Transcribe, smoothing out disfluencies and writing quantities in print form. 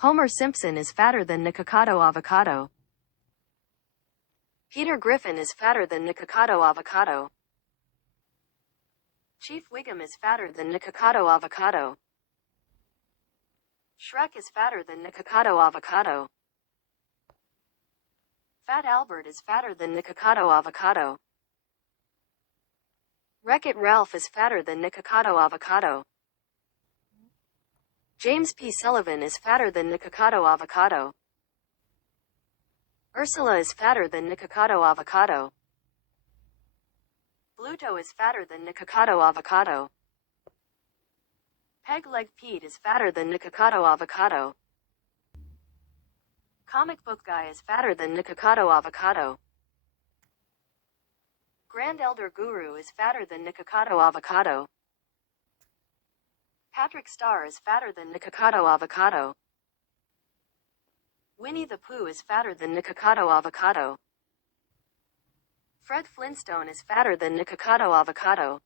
Homer Simpson is fatter than Nikocado Avocado. Peter Griffin is fatter than Nikocado Avocado. Chief Wiggum is fatter than Nikocado Avocado. Shrek is fatter than Nikocado Avocado. Fat Albert is fatter than Nikocado Avocado. Wreck-It Ralph is fatter than Nikocado Avocado. James P. Sullivan is fatter than Nikocado Avocado. Ursula is fatter than Nikocado Avocado. Bluto is fatter than Nikocado Avocado. Peg-Leg Pete is fatter than Nikocado Avocado. Comic Book Guy is fatter than Nikocado Avocado. Grand Elder Guru is fatter than Nikocado Avocado. Patrick Star is fatter than Nikocado Avocado. Winnie the Pooh is fatter than Nikocado Avocado. Fred Flintstone is fatter than Nikocado Avocado.